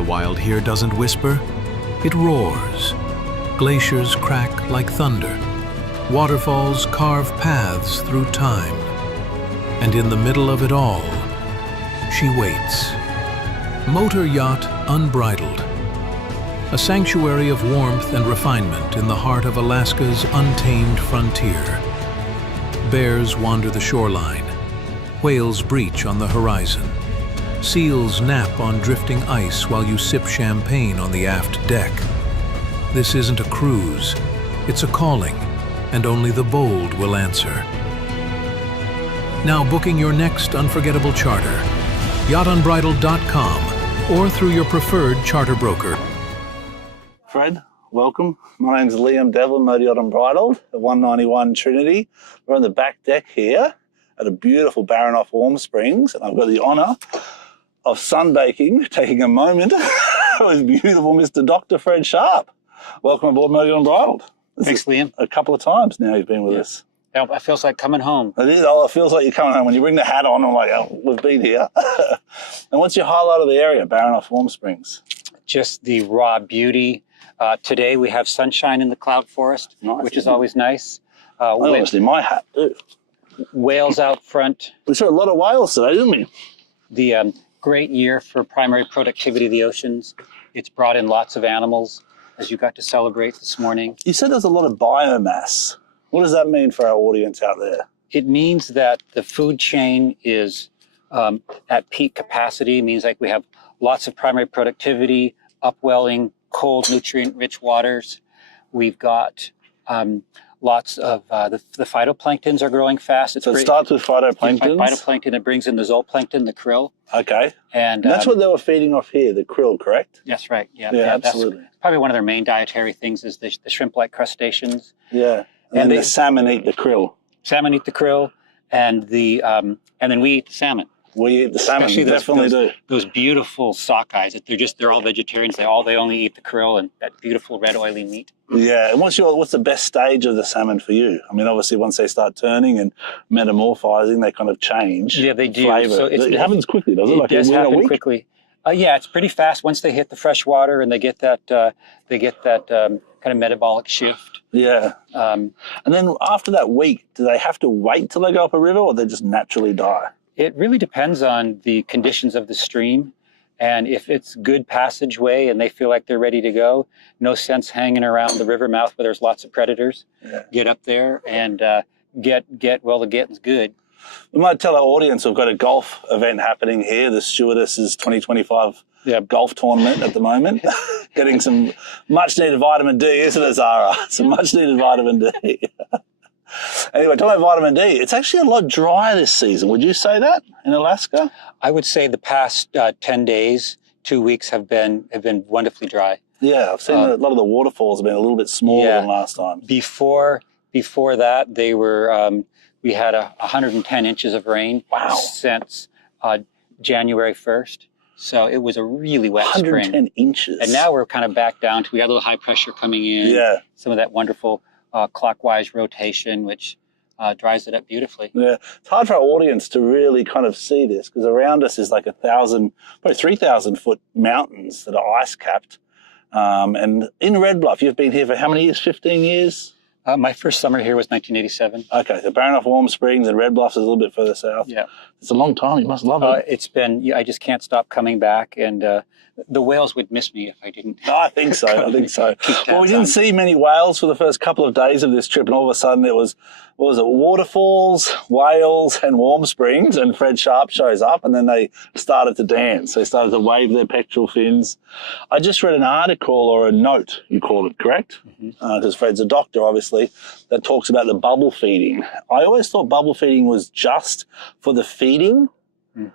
The wild here doesn't whisper, it roars. Glaciers crack like thunder. Waterfalls carve paths through time. And in the middle of it all, she waits. Motor yacht Unbridled. A sanctuary of warmth and refinement in the heart of Alaska's untamed frontier. Bears wander the shoreline. Whales breach on the horizon. Seals nap on drifting ice while you sip champagne on the aft deck. This isn't a cruise, it's a calling, and only the bold will answer. Now booking your next unforgettable charter, yachtunbridled.com or through your preferred charter broker. Fred, welcome. My name's Liam Devlin, Motor Yacht Unbridled at 191 Trinity. We're on the back deck here at a beautiful Baranof Warm Springs, and I've got the honour of sunbaking, taking a moment with beautiful Mr. Dr. Fred Sharpe. Welcome aboard Motor Yacht Unbridled. Thanks, Liam. A couple of times now you've been with us. Yeah, it feels like coming home. It is. Oh, it feels like you're coming home. When you bring the hat on, I'm like, oh, we've been here. And what's your highlight of the area, Baranof Warm Springs? Just the raw beauty. Today we have sunshine in the cloud forest, which is always nice. Honestly, my hat too. Whales out front. We saw a lot of whales today, didn't we? The great year for primary productivity of the oceans. It's brought in lots of animals, as you got to celebrate this morning. You said there's a lot of biomass. What does that mean for our audience out there? It means that the food chain is at peak capacity. It means like we have lots of primary productivity, upwelling, cold, nutrient-rich waters. We've got lots of the phytoplanktons are growing fast. So it starts with phytoplankton. Phytoplankton that brings in the zooplankton, the krill. Okay. And that's what they were feeding off here, the krill, correct? That's right. Yeah, absolutely. That's probably one of their main dietary things is the shrimp-like crustaceans. Yeah. And the salmon eat the krill. Salmon eat the krill, and then we eat the salmon. We eat the salmon, definitely those beautiful sockeyes. They're all vegetarians. They only eat the krill and that beautiful red oily meat. Yeah, and what's the best stage of the salmon for you? I mean, obviously once they start turning and metamorphizing, they kind of change. Yeah, they do. Flavor. So it happens quickly, does it? It does happen quickly. Yeah, it's pretty fast once they hit the fresh water and they get that kind of metabolic shift. Yeah. And then after that week, do they have to wait till they go up a river, or they just naturally die? It really depends on the conditions of the stream. And if it's good passageway and they feel like they're ready to go, no sense hanging around the river mouth where there's lots of predators. Yeah. Get up there and the getting's good. We might tell our audience we've got a golf event happening here, the Stewardesses 2025 golf tournament at the moment. Getting some much-needed vitamin D, isn't it, Zara? Some much-needed vitamin D. Anyway, talking about vitamin D, it's actually a lot drier this season. Would you say that in Alaska? I would say the past 10 days, 2 weeks have been wonderfully dry. Yeah, I've seen a lot of the waterfalls have been a little bit smaller than last time. Before that, they were we had 110 inches of rain since January 1st. So it was a really wet 110 spring. 110 inches. And now we're kind of back down to, we had a little high pressure coming in. Yeah. Some of that wonderful clockwise rotation, which dries it up beautifully. Yeah. It's hard for our audience to really kind of see this because around us is like 1,000, probably 3,000 foot mountains that are ice capped. And in Red Bluff, you've been here for how many years? 15 years? My first summer here was 1987. Okay, so Baranof Warm Springs and Red Bluff is a little bit further south. Yeah. It's a long time. You must love it. It's been, I just can't stop coming back, and the whales would miss me if I didn't. I think so. Well, we didn't see many whales for the first couple of days of this trip, and all of a sudden it was, what was it, waterfalls, whales, and warm springs, and Fred Sharpe shows up, and then they started to dance. They started to wave their pectoral fins. I just read an article or a note, you call it, correct? Because Fred's a doctor, obviously, that talks about the bubble feeding. I always thought bubble feeding was just for the feeding,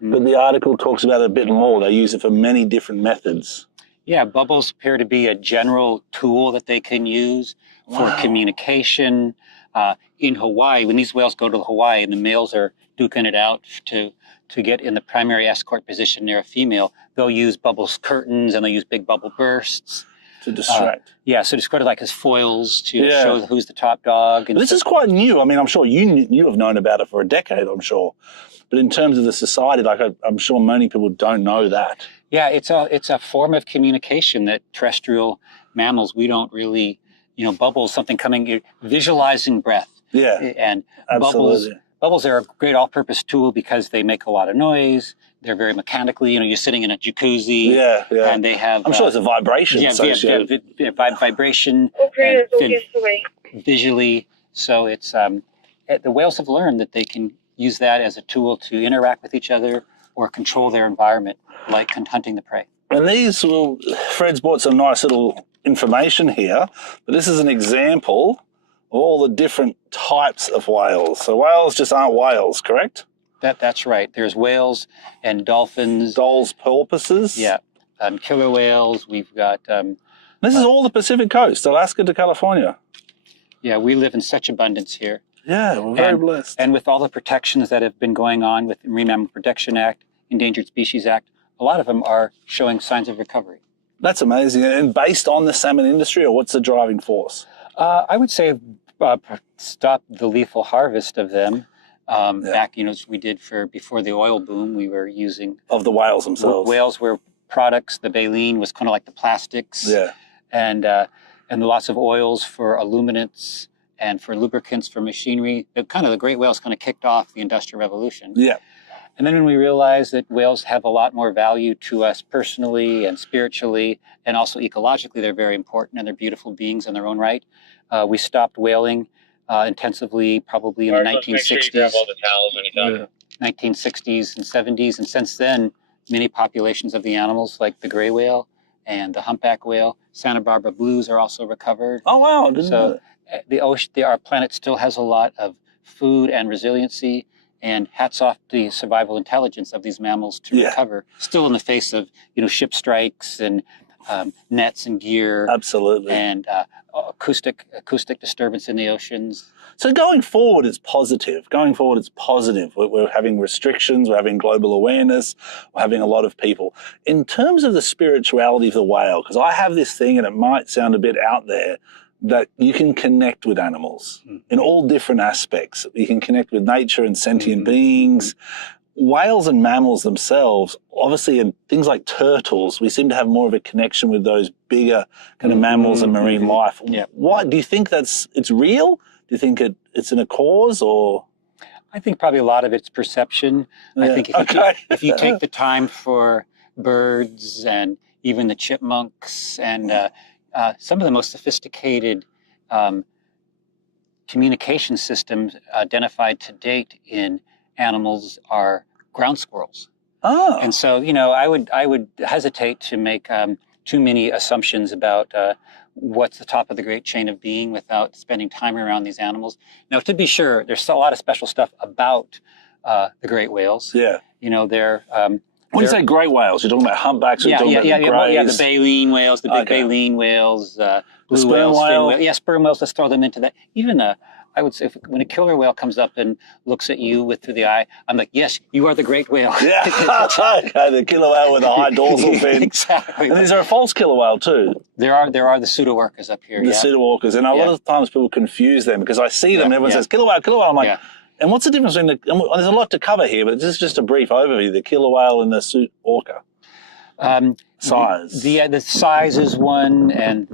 but the article talks about it a bit more. They use it for many different methods. Yeah, bubbles appear to be a general tool that they can use for communication. In Hawaii, when these whales go to Hawaii and the males are duking it out to get in the primary escort position near a female, they'll use bubbles curtains and they'll use big bubble bursts. To distract. So just kind of like as foils to show who's the top dog. And this is quite new. I mean, I'm sure you have known about it for a decade, I'm sure. But in terms of the society, like I'm sure many people don't know that. Yeah, it's a form of communication that terrestrial mammals, we don't really, bubbles, something coming, visualizing breath. Yeah, And absolutely. bubbles are a great all-purpose tool because they make a lot of noise. They're very mechanically, you're sitting in a jacuzzi. Yeah, yeah. And they have... I'm sure it's a vibration associated. Vibration visually. So it's... the whales have learned that they can use that as a tool to interact with each other or control their environment, like hunting the prey. And these Fred's brought some nice little information here, but this is an example of all the different types of whales. So whales just aren't whales, correct? That's right. There's whales and dolphins. Doll's porpoises. Yeah. Killer whales. We've got... this is all the Pacific coast, Alaska to California. Yeah, we live in such abundance here. Yeah, we're very blessed. And with all the protections that have been going on with the Marine Mammal Protection Act, Endangered Species Act, a lot of them are showing signs of recovery. That's amazing. And based on the salmon industry, or what's the driving force? I would say stop the lethal harvest of them. Back, as we did before the oil boom, we were using... Of the whales themselves. Whales were products. The baleen was kind of like the plastics. Yeah. And lots of oils for illuminants and for lubricants for machinery. The great whales kind of kicked off the Industrial Revolution. Yeah. And then when we realized that whales have a lot more value to us personally and spiritually, and also ecologically, they're very important and they're beautiful beings in their own right, we stopped whaling intensively probably in the 1960s. 1960s and 70s. And since then, many populations of the animals, like the gray whale and the humpback whale, Santa Barbara blues, are also recovered. Oh, wow. Our planet still has a lot of food and resiliency, and hats off the survival intelligence of these mammals to recover, still in the face of ship strikes and nets and gear. Absolutely. And acoustic disturbance in the oceans. So going forward, it's positive. We're having restrictions, we're having global awareness, we're having a lot of people. In terms of the spirituality of the whale, because I have this thing, and it might sound a bit out there, that you can connect with animals in all different aspects. You can connect with nature and sentient beings. Whales and mammals themselves, obviously, and things like turtles, we seem to have more of a connection with those bigger kind of mammals and marine life. Yeah. Why do you think it's real? Do you think it's in a cause, or? I think probably a lot of it's perception. Yeah. I think if you take the time for birds and even the chipmunks and some of the most sophisticated communication systems identified to date in animals are ground squirrels. Oh. And so, I would hesitate to make too many assumptions about what's the top of the great chain of being without spending time around these animals. Now, to be sure, there's still a lot of special stuff about the great whales. Yeah. They're... when you say great whales, you're talking about humpbacks, you're talking about the grays. The baleen whales, the big baleen whales, blue whales, fin whales. Yeah, sperm whales, let's throw them into that. Even I would say when a killer whale comes up and looks at you through the eye, I'm like, yes, you are the great whale. Yeah, the killer whale with a high dorsal fin. Exactly. And these are a false killer whale too. There are the pseudo-orcas up here. The pseudo-orcas. And a lot of times people confuse them because I see them and everyone says, killer whale, killer whale. I'm like, and what's the difference between there's a lot to cover here, but this is just a brief overview, the killer whale and the pseudo-orca. Size. The size is one, and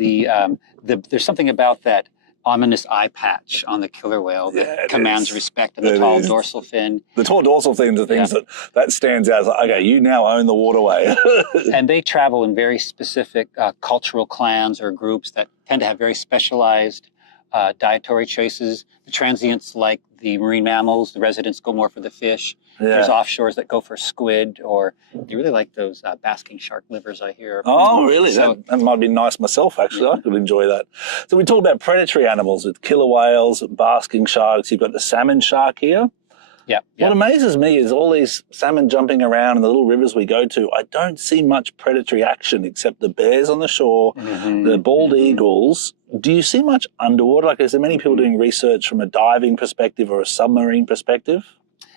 there's something about that ominous eye patch on the killer whale that commands respect, and the tall dorsal fin. The tall dorsal fin are things that stands out as like, okay, you now own the waterway. And they travel in very specific cultural clans or groups that tend to have very specialized dietary choices. The transients like the marine mammals, the residents go more for the fish. Yeah. There's offshores that go for squid, or they really like those basking shark livers, I hear. Oh, really? So, that might be nice myself, actually. I could enjoy that. So we talk about predatory animals with killer whales, basking sharks. You've got the salmon shark here. Yeah. What amazes me is all these salmon jumping around in the little rivers we go to. I don't see much predatory action except the bears on the shore, the bald eagles. Do you see much underwater? Like, is there many people doing research from a diving perspective or a submarine perspective?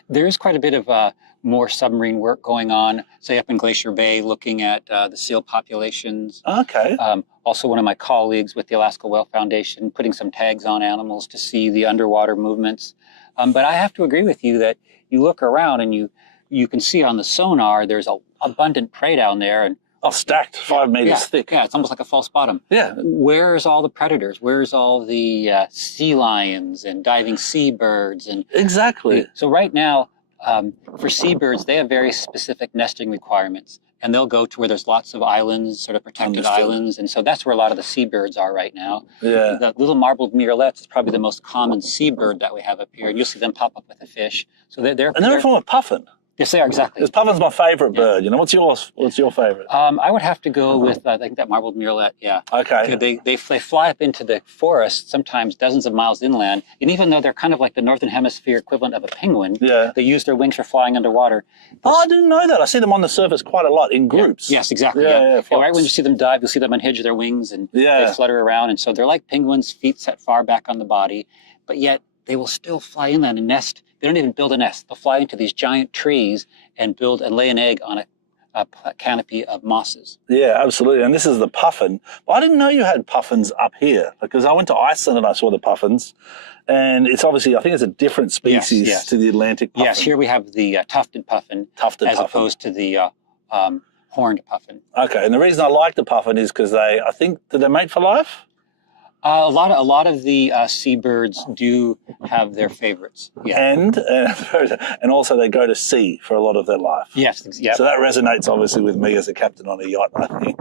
There is quite a bit of more submarine work going on, say up in Glacier Bay, looking at the seal populations. Okay. Also, one of my colleagues with the Alaska Whale Foundation putting some tags on animals to see the underwater movements. But I have to agree with you that you look around and you can see on the sonar there's a abundant prey down there, and stacked 5 meters thick. Yeah, it's almost like a false bottom. Yeah. Where's all the predators? Where's all the sea lions and diving seabirds? And exactly. So right now, for seabirds, they have very specific nesting requirements, and they'll go to where there's lots of islands, sort of protected islands, and so that's where a lot of the seabirds are right now. Yeah. The little marbled murrelets is probably the most common seabird that we have up here, and you'll see them pop up with a fish. So they're and they're from a puffin. Yes, they are, exactly. Because puffin's my favorite bird. You know, what's your favorite? I would have to go with, I think, that marbled murrelet, yeah. Okay. They fly up into the forest, sometimes dozens of miles inland, and even though they're kind of like the Northern Hemisphere equivalent of a penguin, they use their wings for flying underwater. I didn't know that. I see them on the surface quite a lot in groups. Yes, exactly. Yeah. Right when you see them dive, you'll see them unhinge their wings, and they flutter around, and so they're like penguins, feet set far back on the body, but yet they will still fly inland and nest. They don't even build a nest. They'll fly into these giant trees and build and lay an egg on a canopy of mosses. Yeah, absolutely. And this is the puffin. But I didn't know you had puffins up here, because I went to Iceland and I saw the puffins. And it's obviously, I think it's a different species to the Atlantic puffin. Yes, here we have the tufted puffin as opposed to the horned puffin. Okay, and the reason I like the puffin is because do they mate for life? A lot of the seabirds do have their favorites. Yeah. And also they go to sea for a lot of their life. Yes. Yeah. So that resonates obviously with me as a captain on a yacht, I think.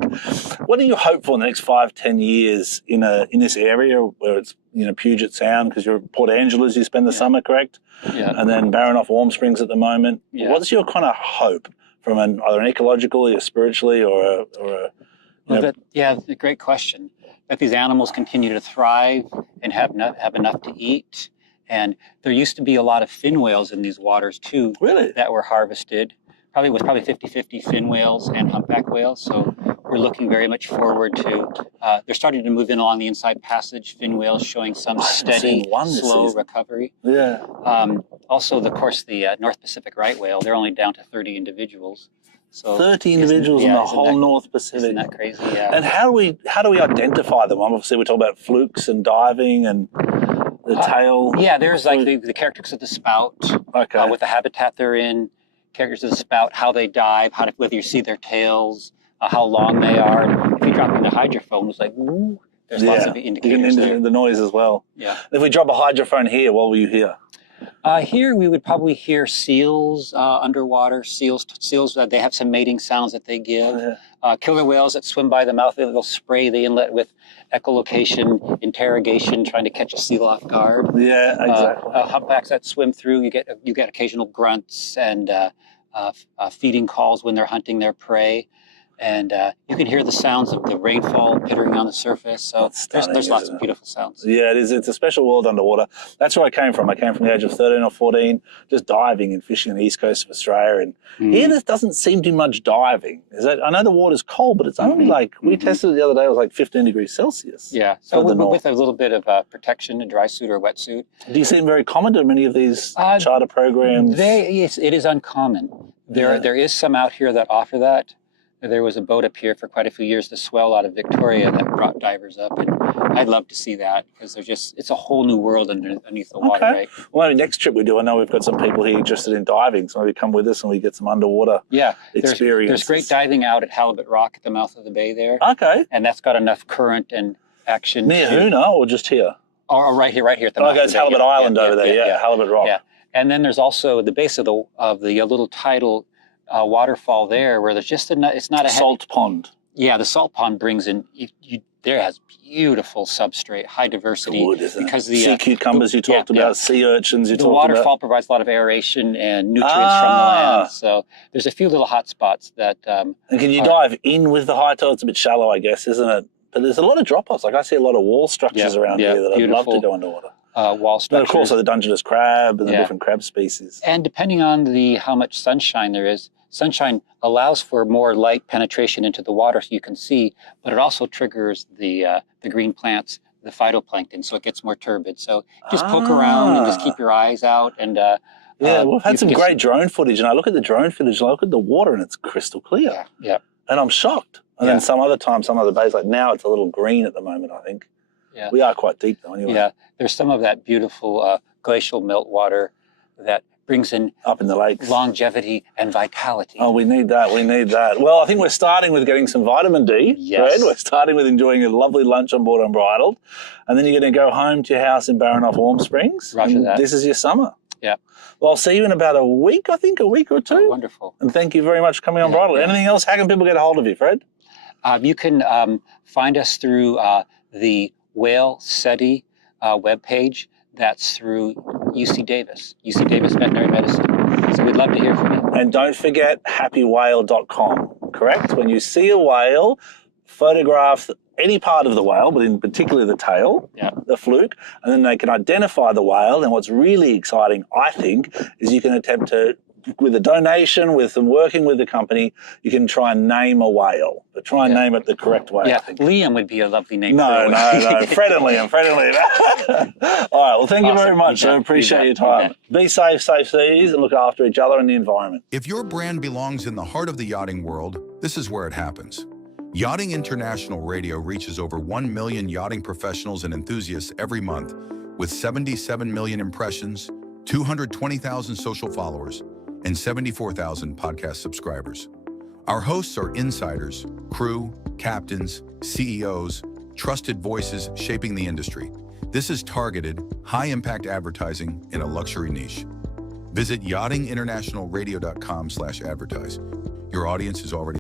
What do you hope for in the next 5-10 years in this area where it's Puget Sound, because you're at Port Angeles, you spend the summer, correct? Yeah. And then Baranof Warm Springs at the moment. Yeah. What's your kind of hope from either an ecologically or spiritually or a great question. That these animals continue to thrive and have enough to eat. And there used to be a lot of fin whales in these waters too. Really? That were harvested. Probably 50-50 fin whales and humpback whales. So we're looking very much forward to, they're starting to move in along the inside passage, fin whales showing some steady, slow recovery. Yeah. Also, of course, the North Pacific right whale, they're only down to 30 individuals. So 30 individuals in the whole North Pacific. Isn't that crazy? Yeah. And how do we identify them? Obviously, we talk about flukes and diving and the tail. Yeah, there's like the characteristics of the spout, with the habitat they're in, characteristics of the spout, how they dive, whether you see their tails, how long they are. And if you drop in the hydrophone, it's like, woo, there's lots of indicators there. The noise as well. Yeah. If we drop a hydrophone here, what will you hear? Here we would probably hear seals underwater. Seals they have some mating sounds that they give. Killer whales that swim by the mouth, they'll spray the inlet with echolocation, interrogation, trying to catch a seal off guard. Yeah, exactly. Humpbacks that swim through, you get occasional grunts and feeding calls when they're hunting their prey. And you can hear the sounds of the rainfall pittering on the surface. So there's lots of beautiful sounds. Yeah, it is. It's a special world underwater. That's where I came from. I came from the age of 13 or 14, just diving and fishing on the east coast of Australia. And here there doesn't seem to be much diving. I know the water's cold, but it's only we tested it the other day, it was like 15 degrees Celsius. Yeah, so with a little bit of protection, a dry suit or a wetsuit. Do you seem very common to many of these charter programs? Yes, it is uncommon. There is some out here that offer that. There was a boat up here for quite a few years, the Swell out of Victoria, that brought divers up, and I'd love to see that because it's a whole new world underneath the water, right? Well, maybe next trip we do, I know we've got some people here interested in diving, so maybe come with us and we get some underwater experience. There's great diving out at Halibut Rock at the mouth of the bay there. Okay. And that's got enough current and action. Near Hoona or just here? Oh, right here at the mouth of the bay. It's Halibut Island over there, Halibut Rock. Yeah. And then there's also the base of the little tidal waterfall there, where there's just it's not a salt pond. Yeah, the salt pond brings in. There has beautiful substrate, high diversity. Good, isn't because it? Sea cucumbers you talked about, sea urchins you talked about. The waterfall provides a lot of aeration and nutrients from the land. So there's a few little hot spots that. And can you dive in with the high tide? It's a bit shallow, I guess, isn't it? But there's a lot of drop-offs. Like I see a lot of wall structures around here that I'd love to go underwater. Wall structures. And of course, the Dungeness crab and the different crab species. And depending on how much sunshine there is, sunshine allows for more light penetration into the water so you can see, but it also triggers the green plants, the phytoplankton, so it gets more turbid. So just poke around and just keep your eyes out. And we've had some great drone footage, and I look at the drone footage, and I look at the water, and it's crystal clear. Yeah. And I'm shocked. And then some other bays, like now, it's a little green at the moment, I think. Yeah. We are quite deep, though, anyway. Yeah. There's some of that beautiful glacial meltwater that brings in up in the lakes. longevity and vitality. Oh, we need that. We need that. Well, I think we're starting with getting some vitamin D. Yes. Fred. We're starting with enjoying a lovely lunch on board Unbridled. And then you're going to go home to your house in Baranoff Warm Springs. Roger and that. This is your summer. Yeah. Well, I'll see you in about a week, I think, a week or two. Oh, wonderful. And thank you very much for coming on Unbridled. yeah. Anything else? How can people get a hold of you, Fred? You can find us through the Whale SETI webpage. That's through UC Davis Veterinary Medicine. So we'd love to hear from you. And don't forget happywhale.com, correct? When you see a whale, photograph any part of the whale, but in particular the tail, the fluke, and then they can identify the whale. And what's really exciting, I think, is you can attempt to, with a donation, with them working with the company, you can try and name a whale, but try and name it the correct way. Yeah, I think. Liam would be a lovely name. No. Fred and Liam. All right, well, thank you very much. I appreciate your time. Be safe, safe seas, and look after each other and the environment. If your brand belongs in the heart of the yachting world, this is where it happens. Yachting International Radio reaches over 1 million yachting professionals and enthusiasts every month, with 77 million impressions, 220,000 social followers, and 74,000 podcast subscribers. Our hosts are insiders, crew, captains, CEOs, trusted voices shaping the industry. This is targeted, high-impact advertising in a luxury niche. Visit yachtinginternationalradio.com/advertise. Your audience is already